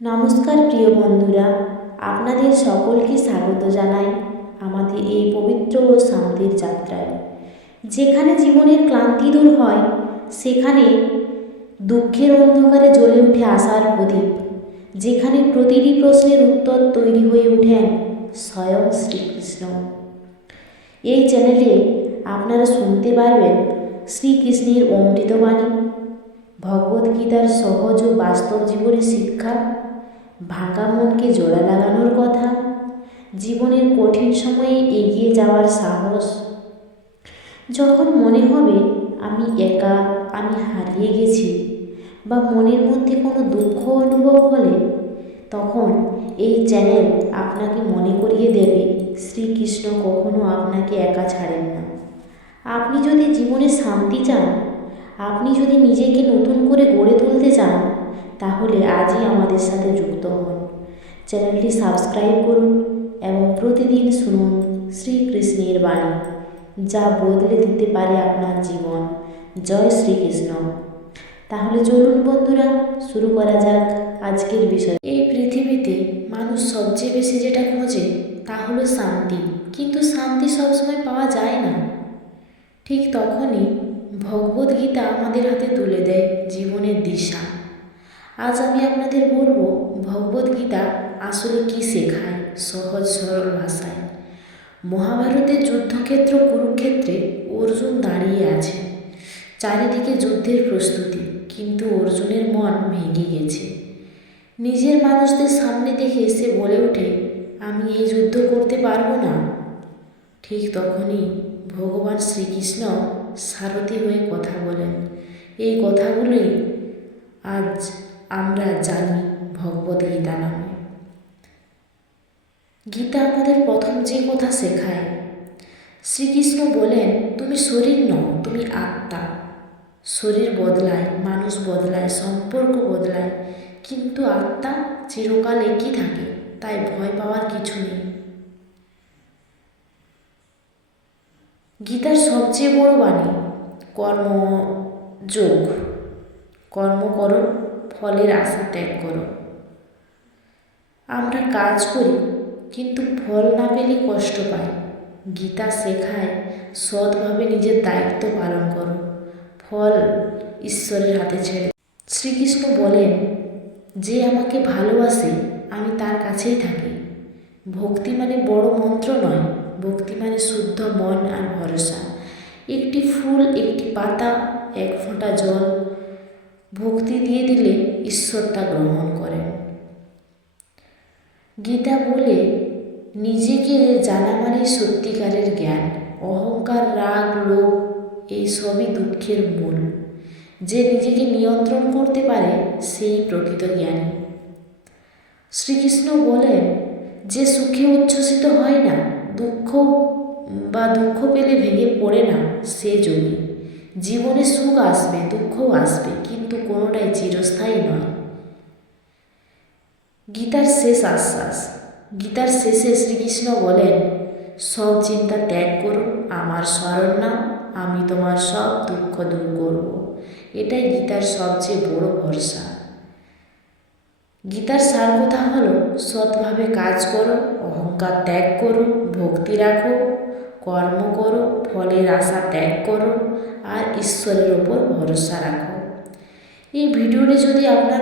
নমস্কার প্রিয় বন্ধুরা, আপনাদের সকলকে স্বাগত জানাই আমাদের এই পবিত্র ও শান্তির যাত্রায়। যেখানে জীবনের ক্লান্তি দূর হয়, সেখানে দুঃখের অন্ধকারে জ্বলে উঠে আশার প্রদীপ, যেখানে প্রতিটি প্রশ্নের উত্তর তৈরি হয়ে ওঠেন স্বয়ং শ্রীকৃষ্ণ। এই চ্যানেলে আপনারা শুনতে পারবেন শ্রীকৃষ্ণের অমৃতবাণী ভগবদ্গীতার সহজ ও বাস্তব জীবনের শিক্ষা ভাঙা মনকে জোড়া লাগানোর কথা। জীবনের কঠিন সময়ে এগিয়ে যাওয়ার সাহস। যখন মনে হবে, আমি একা, আমি হারিয়ে গেছি, বা মনের মধ্যে কোনো দুঃখ অনুভব হলে, তখন এই চ্যানেল আপনাকে মনে করিয়ে দেবে, শ্রীকৃষ্ণ কখনো আপনাকে একা ছাড়েন না। আপনি যদি জীবনে শান্তি চান, আপনি যদি নিজেকে নতুন করে গড়ে তুলতে চান তাহলে আজই আমাদের সাথে যুক্ত হন। চ্যানেলটি সাবস্ক্রাইব করুন এবং প্রতিদিন শুনুন শ্রীকৃষ্ণের বাণী, যা বদলে দিতে পারে আপনার জীবন। জয় শ্রীকৃষ্ণ। তাহলে চলুন বন্ধুরা, শুরু করা যাক আজকের বিষয়। এই পৃথিবীতে মানুষ সবচেয়ে বেশি যেটা খোঁজে, তা হলো শান্তি। কিন্তু শান্তি সবসময় পাওয়া যায় না। ঠিক তখনই ভগবদ্গীতা আমাদের হাতে তুলে দেয় জীবনের দিশা। আজ আমি আপনাদের বলব ভগবদ্গীতা আসলে কি শেখায়? সহজ সরল ভাষায়। মহাভারতের যুদ্ধক্ষেত্র কুরুক্ষেত্রে অর্জুন দাঁড়িয়ে আছে। চারিদিকে যুদ্ধের প্রস্তুতি, কিন্তু অর্জুনের মন ভেঙে গেছে। নিজের মানুষদের সামনে দেখে সে বলে ওঠে, আমি এই যুদ্ধ করতে পারব না। ঠিক তখনই ভগবান শ্রীকৃষ্ণ সারথি হয়ে কথা বলেন। এই কথাগুলোই আজ আমরা জানি ভগবদ্গীতা নামে গীতা আমাদের প্রথম যে কথা শেখায়, শ্রীকৃষ্ণ বলেন, তুমি শরীর নও, তুমি আত্মা। শরীর বদলায়, মানুষ বদলায়, সম্পর্ক বদলায়, কিন্তু আত্মা চিরকাল একই থাকে, তাই ভয় পাওয়ার কিছু নেই। গীতার সবচেয়ে বড় বাণী কর্মযোগ কর্ম করো ফলের আশা ত্যাগ করো। আমরা কাজ করি, কিন্তু ফল না পেলে কষ্ট পাই। গীতা শেখায়, সৎভাবে নিজের দায়িত্ব পালন করো। ফল ঈশ্বরের হাতে ছেড়ে শ্রীকৃষ্ণ বলেন, যে আমাকে ভালোবাসে, আমি তার কাছেই থাকি। ভক্তি মানে বড় মন্ত্র নয়, ভক্তি মানে শুদ্ধ মন আর ভরসা। একটি ফুল, একটি পাতা, এক ফোঁটা জল ভক্তি দিয়ে দিলে ঈশ্বর তা গ্রহণ করেন। গীতা বলে, নিজেকে জানা মানে সত্যিকারের জ্ঞান, অহংকার, রাগ, লোভ, এই সবই দুঃখের মূল। যে নিজেকে নিয়ন্ত্রণ করতে পারে, সেই প্রকৃত জ্ঞানী। শ্রীকৃষ্ণ বলেন, যে সুখে উচ্ছ্বসিত হয় না, দুঃখ বা দুঃখ পেলে ভেঙে পড়ে না, সে যোগী। জীবনে সুখ আসবে, দুঃখও আসবে, কিন্তু কোনোটাই চিরস্থায়ী নয়। গীতার শেষ আশ্বাস। গীতার শেষে শ্রীকৃষ্ণ বলেন, সব চিন্তা ত্যাগ করো, আমার স্মরণ নাও, আমি তোমার সব দুঃখ দূর করব। এটাই গীতার সবচেয়ে বড় ভরসা। গীতার সার কথা হলো, সৎভাবে কাজ করো, অহংকার ত্যাগ করো, ভক্তি রাখো, কর্ম করো, ফলের আশা ত্যাগ করো আর ঈশ্বরের ওপর ভরসা রাখো। এই ভিডিওটি যদি আপনার